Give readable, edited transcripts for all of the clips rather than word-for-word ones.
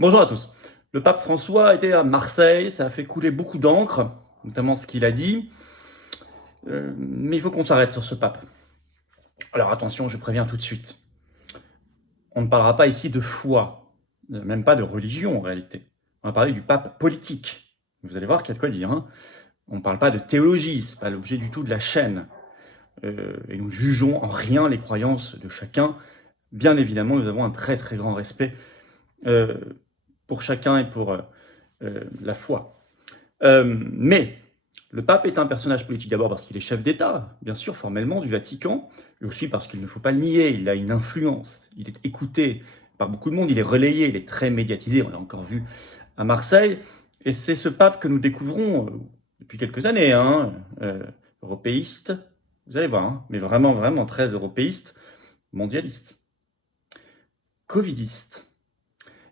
Bonjour à tous. Le pape François était à Marseille, ça a fait couler beaucoup d'encre, notamment ce qu'il a dit. Mais il faut qu'on s'arrête sur ce pape. Alors attention, je préviens tout de suite. On ne parlera pas ici de foi, même pas de religion en réalité. On va parler du pape politique. Vous allez voir qu'il y a de quoi dire. Hein. On ne parle pas de théologie, c'est pas l'objet du tout de la chaîne. Et nous jugeons en rien les croyances de chacun. Bien évidemment, nous avons un très très grand respect euh, pour chacun et pour la foi. Mais le pape est un personnage politique d'abord parce qu'il est chef d'État, bien sûr, formellement, du Vatican, et aussi parce qu'il ne faut pas le nier, il a une influence, il est écouté par beaucoup de monde, il est relayé, il est très médiatisé, on l'a encore vu à Marseille, et c'est ce pape que nous découvrons depuis quelques années, européiste, vous allez voir, mais vraiment, vraiment très européiste, mondialiste, covidiste.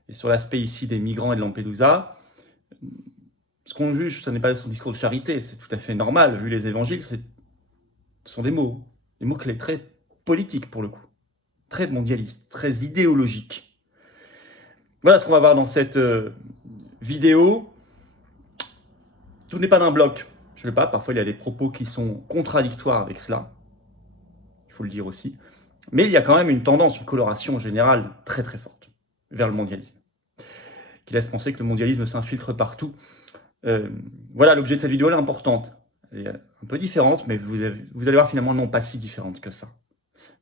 Et sur l'aspect ici des migrants et de Lampedusa, ce qu'on juge, ce n'est pas son discours de charité, c'est tout à fait normal, vu les évangiles, ce sont des mots clés, très politiques pour le coup, très mondialistes, très idéologiques. Voilà ce qu'on va voir dans cette vidéo. Tout n'est pas d'un bloc, je ne sais pas, parfois il y a des propos qui sont contradictoires avec cela, il faut le dire aussi, mais il y a quand même une tendance, une coloration générale très très forte vers le mondialisme, qui laisse penser que le mondialisme s'infiltre partout. Voilà, l'objet de cette vidéo elle est importante. Elle est un peu différente, mais vous allez voir finalement non pas si différente que ça.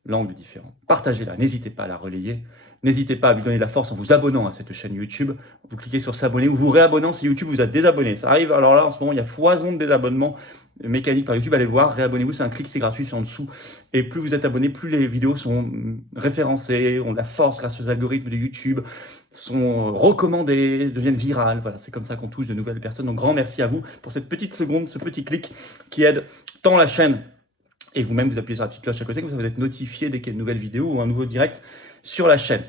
L'angle est différent. Partagez-la, n'hésitez pas à la relayer. N'hésitez pas à lui donner de la force en vous abonnant à cette chaîne YouTube. Vous cliquez sur s'abonner ou vous réabonnant si YouTube vous a désabonné. Ça arrive, alors là en ce moment il y a foison de désabonnements mécaniques par YouTube. Allez voir, réabonnez-vous, c'est un clic, c'est gratuit, c'est en dessous. Et plus vous êtes abonné, plus les vidéos sont référencées, ont de la force grâce aux algorithmes de YouTube, sont recommandées, deviennent virales. Voilà, c'est comme ça qu'on touche de nouvelles personnes. Donc grand merci à vous pour cette petite seconde, ce petit clic qui aide tant la chaîne. Et vous-même, vous appuyez sur la petite cloche à côté, comme ça vous êtes notifié dès qu'il y a une nouvelle vidéo ou un nouveau direct sur la chaîne.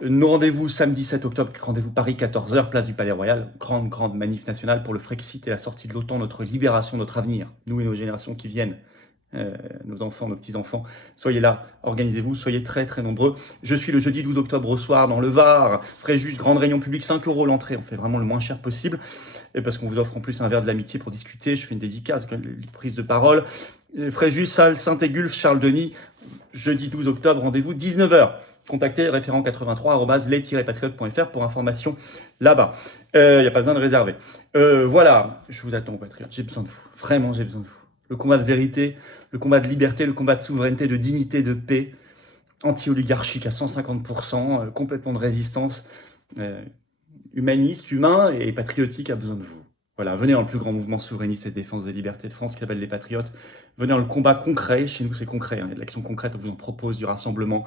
Nos rendez-vous samedi 7 octobre, rendez-vous Paris 14h, place du Palais Royal, grande manif nationale pour le Frexit et la sortie de l'OTAN, notre libération, notre avenir, nous et nos générations qui viennent, nos enfants, nos petits-enfants. Soyez là, organisez-vous, soyez très très nombreux. Je suis le jeudi 12 octobre au soir dans le Var, Fréjus, grande réunion publique, 5 € l'entrée, on fait vraiment le moins cher possible, et parce qu'on vous offre en plus un verre de l'amitié pour discuter, je fais une dédicace, une prise de parole. Fréjus, salle Saint-Égulphe, Charles-Denis, jeudi 12 octobre, rendez-vous 19h. Contactez référent83@les-patriotes.fr pour information là-bas. Il n'y a pas besoin de réserver. Voilà, je vous attends, patriotes. J'ai besoin de vous. Vraiment, j'ai besoin de vous. Le combat de vérité, le combat de liberté, le combat de souveraineté, de dignité, de paix, anti-oligarchique à 150%, complètement de résistance, humaniste, humain et patriotique a besoin de vous. Voilà, venez dans le plus grand mouvement souverainiste et de défense des libertés de France qui s'appelle les Patriotes. Venez dans le combat concret. Chez nous, c'est concret. Il y a de l'action concrète. On vous en propose du rassemblement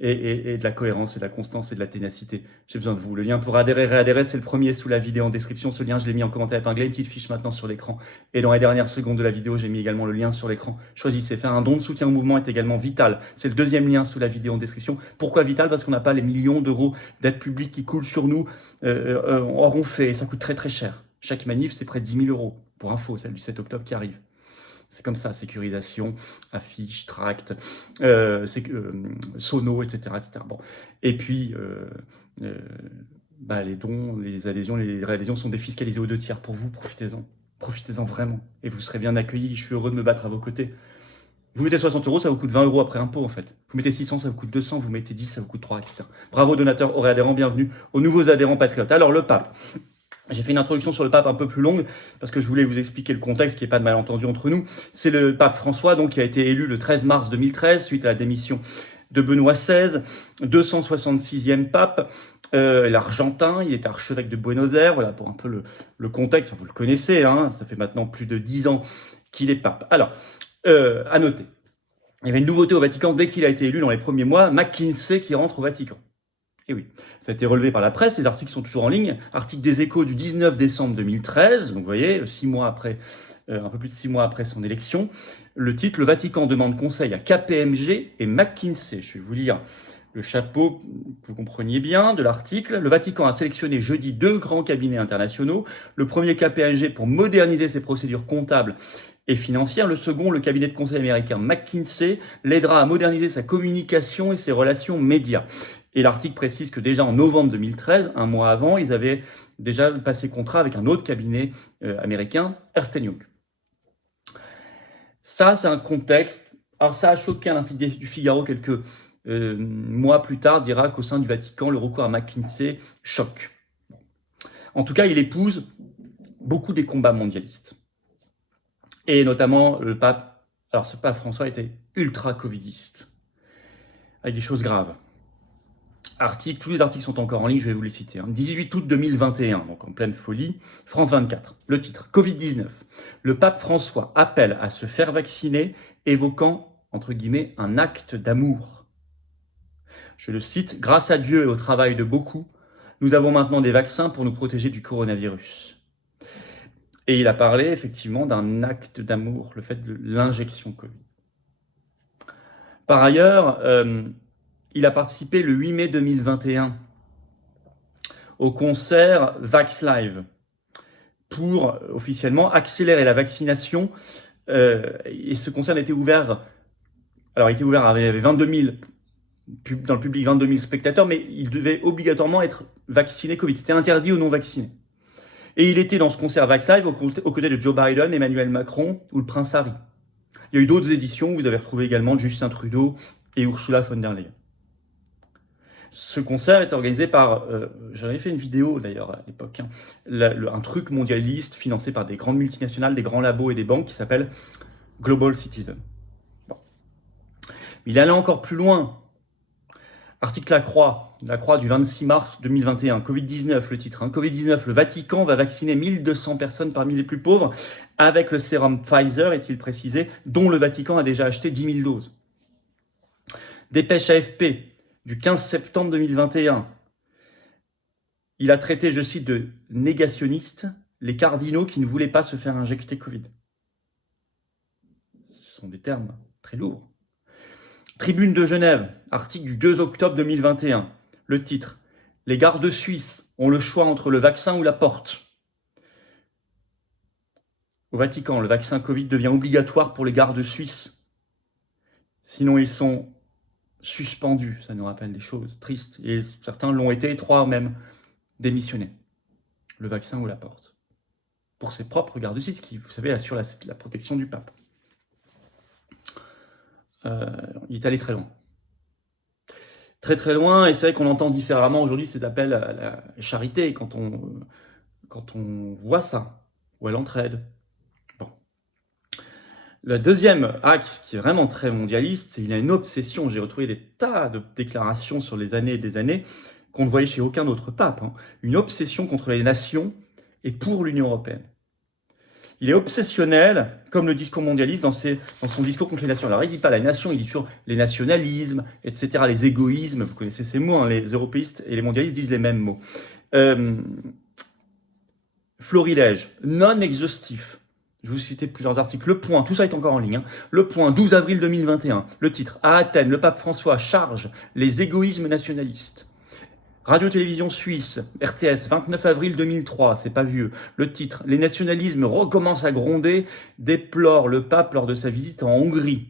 et de la cohérence et de la constance et de la ténacité. J'ai besoin de vous. Le lien pour adhérer, réadhérer, c'est le premier sous la vidéo en description. Ce lien, je l'ai mis en commentaire épinglé. Une petite fiche maintenant sur l'écran. Et dans les dernières secondes de la vidéo, j'ai mis également le lien sur l'écran. Choisissez. Faire un don de soutien au mouvement est également vital. C'est le deuxième lien sous la vidéo en description. Pourquoi vital? Parce qu'on n'a pas les millions d'euros d'aide publique qui coulent sur nous. Or, on fait. Ça coûte très très cher. Chaque manif, c'est près de 10 000 €. Pour info, celle du 7 octobre qui arrive. C'est comme ça, sécurisation, affiches, tracts, sonos, etc., etc. Bon. Et puis, les dons, les réadhésions sont défiscalisées aux 2 tiers. Pour vous, profitez-en. Profitez-en vraiment. Et vous serez bien accueillis. Je suis heureux de me battre à vos côtés. Vous mettez 60 €, ça vous coûte 20 € après impôt, en fait. Vous mettez 600, ça vous coûte 200. Vous mettez 10, ça vous coûte 3, etc. Bravo, donateurs, aux réadhérents, bienvenue aux nouveaux adhérents patriotes. Alors, le pape. J'ai fait une introduction sur le pape un peu plus longue parce que je voulais vous expliquer le contexte, qu'il n'y ait pas de malentendu entre nous. C'est le pape François donc, qui a été élu le 13 mars 2013 suite à la démission de Benoît XVI, 266e pape, l'Argentin, il est archevêque de Buenos Aires, voilà pour un peu le contexte, vous le connaissez, hein, ça fait maintenant plus de 10 ans qu'il est pape. Alors, à noter, il y avait une nouveauté au Vatican dès qu'il a été élu dans les premiers mois, McKinsey qui rentre au Vatican. Et oui, ça a été relevé par la presse, les articles sont toujours en ligne. Article des Échos du 19 décembre 2013, donc vous voyez, 6 mois après, un peu plus de 6 mois après son élection. Le titre, le Vatican demande conseil à KPMG et McKinsey. Je vais vous lire le chapeau, que vous compreniez bien, de l'article. Le Vatican a sélectionné jeudi 2 grands cabinets internationaux. Le premier KPMG pour moderniser ses procédures comptables et financière. Le second, le cabinet de conseil américain McKinsey, l'aidera à moderniser sa communication et ses relations médias. Et l'article précise que déjà en novembre 2013, un mois avant, ils avaient déjà passé contrat avec un autre cabinet américain, Ernst & Young. Ça, c'est un contexte. Alors ça a choqué un article du Figaro quelques mois plus tard, dira qu'au sein du Vatican, le recours à McKinsey choque. En tout cas, il épouse beaucoup des combats mondialistes. Et notamment le pape, alors ce pape François était ultra covidiste, avec des choses graves. Tous les articles sont encore en ligne, je vais vous les citer. 18 août 2021, donc en pleine folie, France 24. Le titre, Covid-19. Le pape François appelle à se faire vacciner, évoquant, entre guillemets, un acte d'amour. Je le cite, grâce à Dieu et au travail de beaucoup, nous avons maintenant des vaccins pour nous protéger du coronavirus. Et il a parlé effectivement d'un acte d'amour, le fait de l'injection Covid. Par ailleurs, il a participé le 8 mai 2021 au concert Vax Live pour officiellement accélérer la vaccination. Et ce concert a été ouvert. Alors, il était ouvert, il y avait 22 000 dans le public, 22 000 spectateurs, mais il devait obligatoirement être vacciné Covid. C'était interdit aux non-vaccinés. Et il était dans ce concert Vax Live aux côtés de Joe Biden, Emmanuel Macron ou le prince Harry. Il y a eu d'autres éditions, vous avez retrouvé également Justin Trudeau et Ursula von der Leyen. Ce concert est organisé par, j'avais fait une vidéo d'ailleurs à l'époque, un truc mondialiste financé par des grandes multinationales, des grands labos et des banques qui s'appelle Global Citizen. Bon. Il allait encore plus loin. Article La Croix du 26 mars 2021, Covid-19, le titre. Covid-19, le Vatican va vacciner 1200 personnes parmi les plus pauvres avec le sérum Pfizer, est-il précisé, dont le Vatican a déjà acheté 10 000 doses. Dépêche AFP du 15 septembre 2021. Il a traité, je cite, de négationnistes les cardinaux qui ne voulaient pas se faire injecter Covid. Ce sont des termes très lourds. Tribune de Genève, article du 2 octobre 2021. Le titre, les gardes suisses ont le choix entre le vaccin ou la porte. Au Vatican, le vaccin Covid devient obligatoire pour les gardes suisses. Sinon, ils sont suspendus. Ça nous rappelle des choses tristes. Et certains l'ont été, 3 même démissionné. Le vaccin ou la porte. Pour ses propres gardes suisses qui, vous savez, assurent la protection du pape. Il est allé très loin. Très très loin, et c'est vrai qu'on entend différemment aujourd'hui ces appels à la charité quand on voit ça, ou à l'entraide. Bon. Le deuxième axe qui est vraiment très mondialiste, c'est qu'il a une obsession. J'ai retrouvé des tas de déclarations sur les années et des années qu'on ne voyait chez aucun autre pape. Une obsession contre les nations et pour l'Union européenne. Il est obsessionnel, comme le discours mondialiste, dans son discours contre les nations. Alors, il ne dit pas la nation, il dit toujours les nationalismes, etc., les égoïsmes. Vous connaissez ces mots, les européistes et les mondialistes disent les mêmes mots. Florilège, non exhaustif. Je vais vous citer plusieurs articles. Le Point, tout ça est encore en ligne. Le Point, 12 avril 2021. Le titre, à Athènes, le pape François charge les égoïsmes nationalistes. Radio-Télévision Suisse, RTS, 29 avril 2003, c'est pas vieux. Le titre, les nationalismes recommencent à gronder, déplore le pape lors de sa visite en Hongrie.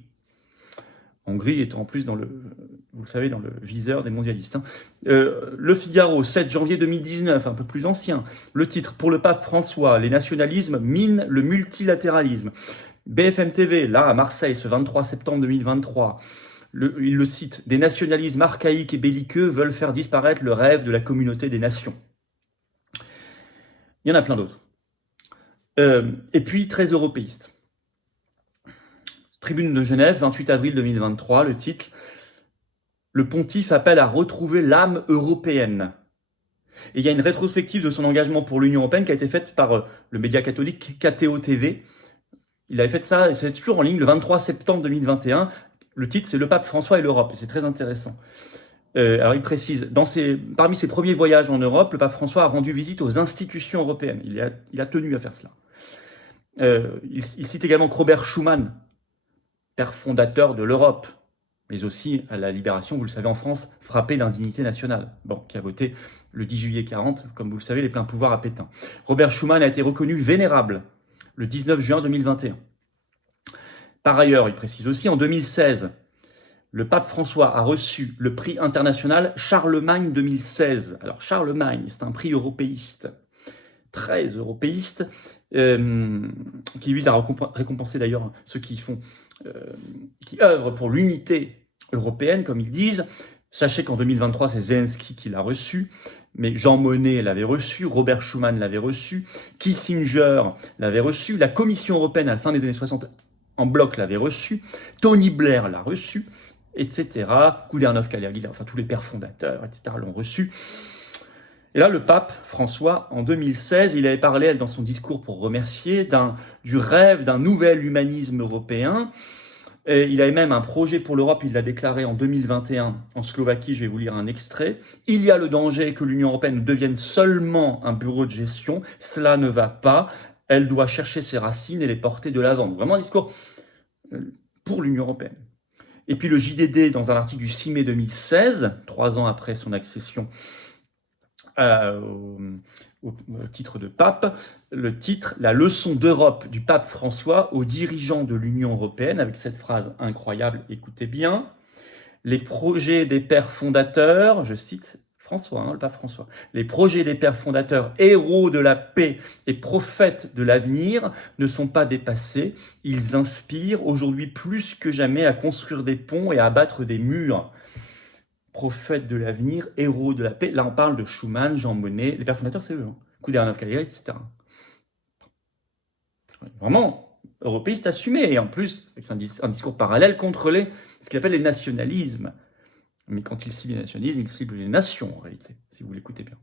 Hongrie étant en plus vous le savez, dans le viseur des mondialistes. Le Figaro, 7 janvier 2019, un peu plus ancien. Le titre, pour le pape François, les nationalismes minent le multilatéralisme. BFM TV, là, à Marseille, ce 23 septembre 2023. Il le cite, des nationalismes archaïques et belliqueux veulent faire disparaître le rêve de la communauté des nations. Il y en a plein d'autres. Et puis, très européiste. Tribune de Genève, 28 avril 2023, le titre, le pontife appelle à retrouver l'âme européenne. Et il y a une rétrospective de son engagement pour l'Union européenne qui a été faite par le média catholique KTO TV. Il avait fait ça, et c'est toujours en ligne, le 23 septembre 2021. Le titre, c'est « Le pape François et l'Europe », et c'est très intéressant. Alors, il précise, parmi ses premiers voyages en Europe, le pape François a rendu visite aux institutions européennes. Il a tenu à faire cela. Il cite également Robert Schuman, père fondateur de l'Europe, mais aussi à la Libération, vous le savez, en France, frappé d'indignité nationale, qui a voté le 10 juillet 40, comme vous le savez, les pleins pouvoirs à Pétain. Robert Schuman a été reconnu vénérable le 19 juin 2021. Par ailleurs, il précise aussi, en 2016, Le pape François a reçu le prix international Charlemagne 2016. Alors Charlemagne, c'est un prix européiste, très européiste, qui vise à récompenser d'ailleurs ceux qui œuvrent pour l'unité européenne, comme ils disent. Sachez qu'en 2023, c'est Zelensky qui l'a reçu, mais Jean Monnet l'avait reçu, Robert Schuman l'avait reçu, Kissinger l'avait reçu, la Commission européenne à la fin des années 60 en bloc l'avait reçu, Tony Blair l'a reçu, etc. Koudernov, Kalergi, enfin tous les pères fondateurs, etc. l'ont reçu. Et là, le pape François, en 2016, il avait parlé dans son discours pour remercier du rêve d'un nouvel humanisme européen. Et il avait même un projet pour l'Europe, il l'a déclaré en 2021 en Slovaquie, je vais vous lire un extrait. Il y a le danger que l'Union européenne devienne seulement un bureau de gestion, cela ne va pas, elle doit chercher ses racines et les porter de l'avant. Vraiment un discours pour l'Union européenne. Et puis le JDD, dans un article du 6 mai 2016, 3 ans après son accession au titre de pape, le titre « La leçon d'Europe du pape François aux dirigeants de l'Union européenne », avec cette phrase incroyable, écoutez bien, « Les projets des pères fondateurs », je cite François, le pape François, « les projets des pères fondateurs, héros de la paix et prophètes de l'avenir, ne sont pas dépassés. Ils inspirent aujourd'hui plus que jamais à construire des ponts et à abattre des murs. » Prophètes de l'avenir, héros de la paix. Là, on parle de Schuman, Jean Monnet, les pères fondateurs, c'est eux, Koudernov, Kalergi, etc. Vraiment, européiste assumé, et en plus, avec un discours parallèle contre ce qu'il appelle les nationalismes. Mais quand il cible les nationalismes, il cible les nations, en réalité, si vous l'écoutez bien.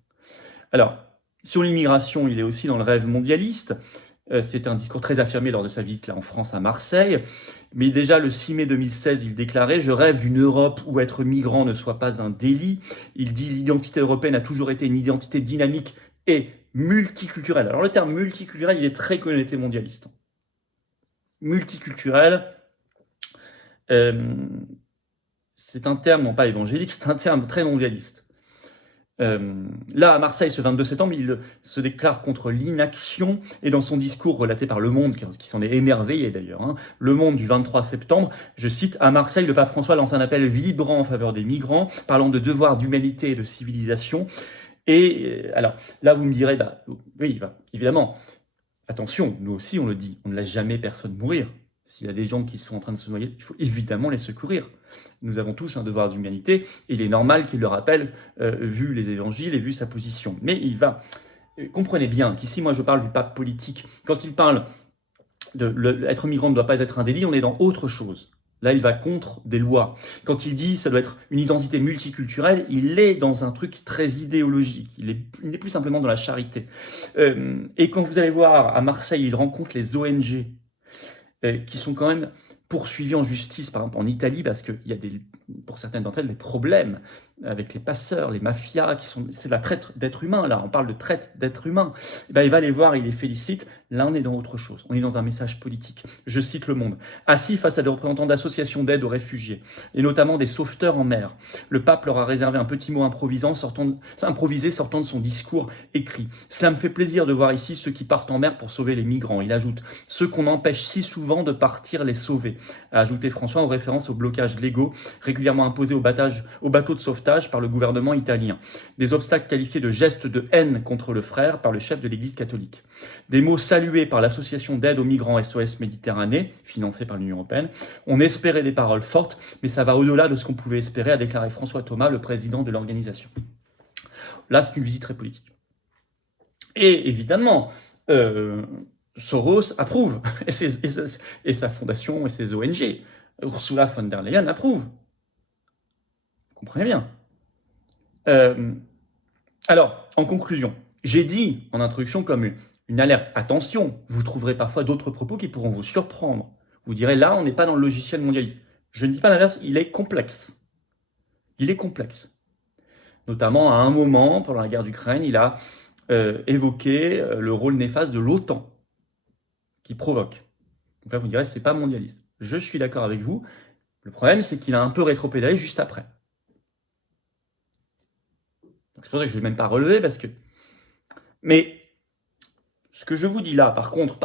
Alors, sur l'immigration, il est aussi dans le rêve mondialiste. C'est un discours très affirmé lors de sa visite là en France à Marseille. Mais déjà le 6 mai 2016, il déclarait « Je rêve d'une Europe où être migrant ne soit pas un délit ». Il dit « L'identité européenne a toujours été une identité dynamique et multiculturelle ». Alors le terme multiculturel, il est très connoté mondialiste. Multiculturel, c'est un terme non pas évangélique, c'est un terme très mondialiste. Là, à Marseille, ce 22 septembre, il se déclare contre l'inaction, et dans son discours relaté par Le Monde, qui s'en est émerveillé d'ailleurs, Le Monde du 23 septembre, je cite, « À Marseille, le pape François lance un appel vibrant en faveur des migrants, parlant de devoir d'humanité et de civilisation. » Et alors, là, vous me direz, oui, évidemment, attention, nous aussi, on le dit, on ne laisse jamais personne mourir. S'il y a des gens qui sont en train de se noyer, il faut évidemment les secourir. Nous avons tous un devoir d'humanité, et il est normal qu'il le rappelle, vu les évangiles et vu sa position. Mais comprenez bien qu'ici, moi, je parle du pape politique. Quand il parle être migrant ne doit pas être un délit, on est dans autre chose. Là, il va contre des lois. Quand il dit ça doit être une identité multiculturelle, il est dans un truc très idéologique. Il n'est plus simplement dans la charité. Et quand vous allez voir, à Marseille, il rencontre les ONG, qui sont quand même poursuivies en justice, par exemple en Italie, parce qu'il y a pour certaines d'entre elles des problèmes avec les passeurs, les mafias, c'est de la traite d'êtres humains, là, on parle de traite d'êtres humains. Il va les voir, il les félicite. Là, on est dans autre chose, on est dans un message politique. Je cite Le Monde. Assis face à des représentants d'associations d'aide aux réfugiés, et notamment des sauveteurs en mer, le pape leur a réservé un petit mot improvisé sortant de son discours écrit. « Cela me fait plaisir de voir ici ceux qui partent en mer pour sauver les migrants. » Il ajoute « Ceux qu'on empêche si souvent de partir les sauver », a ajouté François en référence aux blocages légaux régulièrement imposés aux bateaux de sauvetage par le gouvernement italien. Des obstacles qualifiés de gestes de haine contre le frère par le chef de l'Église catholique. Des mots salués par l'association d'aide aux migrants SOS Méditerranée, financée par l'Union européenne. On espérait des paroles fortes, mais ça va au-delà de ce qu'on pouvait espérer, a déclaré François Thomas, le président de l'organisation. Là, c'est une visite très politique. Et évidemment, Soros approuve, et sa fondation et ses ONG. Ursula von der Leyen approuve. Vous comprenez bien. Alors, en conclusion, j'ai dit en introduction comme une alerte, attention, vous trouverez parfois d'autres propos qui pourront vous surprendre. Vous direz, là, on n'est pas dans le logiciel mondialiste. Je ne dis pas l'inverse, il est complexe. Il est complexe. Notamment, à un moment, pendant la guerre d'Ukraine, il a évoqué le rôle néfaste de l'OTAN, qui provoque. Donc là, vous direz, c'est pas mondialiste. Je suis d'accord avec vous. Le problème, c'est qu'il a un peu rétropédalé juste après. C'est pour ça que je ne vais même pas relever, parce que... Mais ce que je vous dis là, par contre,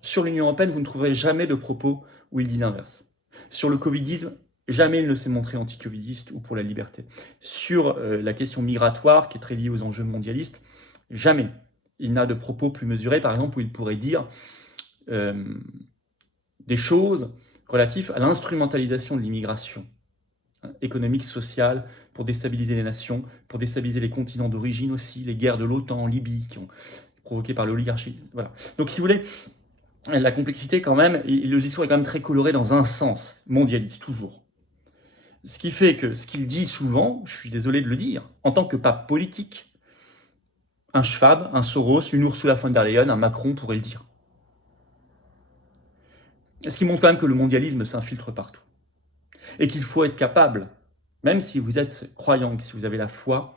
sur l'Union européenne, vous ne trouverez jamais de propos où il dit l'inverse. Sur le covidisme, jamais il ne s'est montré anti-covidiste ou pour la liberté. Sur la question migratoire, qui est très liée aux enjeux mondialistes, jamais il n'a de propos plus mesurés, par exemple, où il pourrait dire des choses relatives à l'instrumentalisation de l'immigration économique, sociale, pour déstabiliser les nations, pour déstabiliser les continents d'origine aussi, les guerres de l'OTAN en Libye, qui ont provoquées par l'oligarchie. Voilà. Donc, si vous voulez, la complexité quand même, et le discours est quand même très coloré dans un sens, mondialiste, toujours. Ce qui fait que ce qu'il dit souvent, je suis désolé de le dire, en tant que pape politique, un Schwab, un Soros, une Ursula von der Leyen, un Macron pourrait le dire. Ce qui montre quand même que le mondialisme s'infiltre partout. Et qu'il faut être capable, même si vous êtes croyant, si vous avez la foi,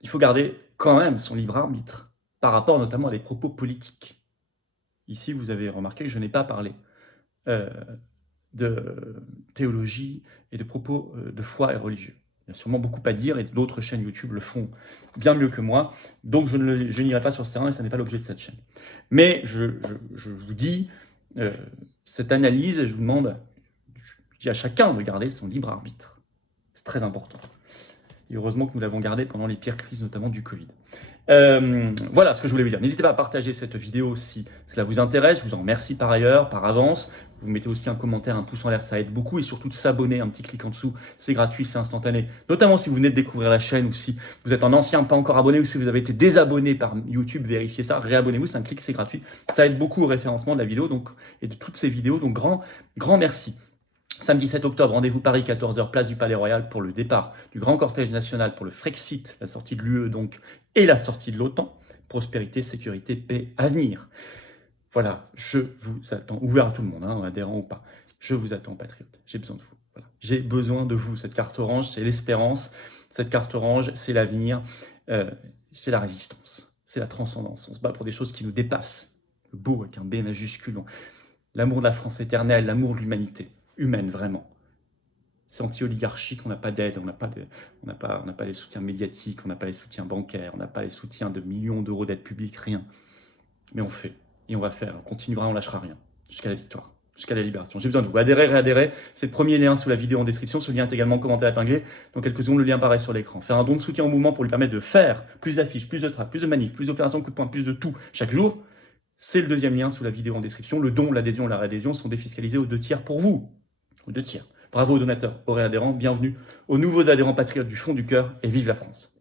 il faut garder quand même son libre arbitre, par rapport notamment à des propos politiques. Ici, vous avez remarqué que je n'ai pas parlé de théologie et de propos de foi et religieux. Il y a sûrement beaucoup à dire et d'autres chaînes YouTube le font bien mieux que moi, donc je n'irai pas sur ce terrain et ce n'est pas l'objet de cette chaîne. Mais je vous dis, cette analyse, je vous demande, je dis à chacun de garder son libre arbitre. C'est très important. Et heureusement que nous l'avons gardé pendant les pires crises, notamment du Covid. Voilà ce que je voulais vous dire. N'hésitez pas à partager cette vidéo si cela vous intéresse. Je vous en remercie par ailleurs, par avance. Vous mettez aussi un commentaire, un pouce en l'air, ça aide beaucoup. Et surtout de s'abonner, un petit clic en dessous. C'est gratuit, c'est instantané. Notamment si vous venez de découvrir la chaîne ou si vous êtes un ancien pas encore abonné ou si vous avez été désabonné par YouTube, vérifiez ça. Réabonnez-vous, c'est un clic, c'est gratuit. Ça aide beaucoup au référencement de la vidéo et de toutes ces vidéos. Donc grand merci. Samedi 7 octobre, rendez-vous Paris, 14h, place du Palais Royal pour le départ du grand cortège national pour le Frexit, la sortie de l'UE donc, et la sortie de l'OTAN. Prospérité, sécurité, paix, avenir. Voilà, je vous attends, ouvert à tout le monde, hein, adhérent ou pas. Je vous attends, patriotes, j'ai besoin de vous. Voilà. J'ai besoin de vous. Cette carte orange, c'est l'espérance. Cette carte orange, c'est l'avenir, c'est la résistance, c'est la transcendance. On se bat pour des choses qui nous dépassent. Le beau avec un B majuscule. L'amour de la France éternelle, l'amour de l'humanité. Humaine, vraiment. C'est anti-oligarchique, on n'a pas d'aide, on n'a pas les soutiens médiatiques, on n'a pas les soutiens bancaires, on n'a pas les soutiens de millions d'euros d'aide publique, rien. Mais on fait, et on va faire, on continuera, on lâchera rien, jusqu'à la victoire, jusqu'à la libération. J'ai besoin de vous. Adhérez, réadhérez, c'est le premier lien sous la vidéo en description, ce lien est également commenté épinglé. Dans quelques secondes, le lien apparaît sur l'écran. Faire un don de soutien au mouvement pour lui permettre de faire plus d'affiches, plus de tracts, plus de manifs, plus d'opérations coup de poing, plus de tout chaque jour. C'est le deuxième lien sous la vidéo en description. Le don, l'adhésion, la réadhésion sont défiscalisés aux 2/3 pour vous. Aux 2/3. Bravo aux donateurs, aux réadhérents, bienvenue aux nouveaux adhérents patriotes du fond du cœur et vive la France.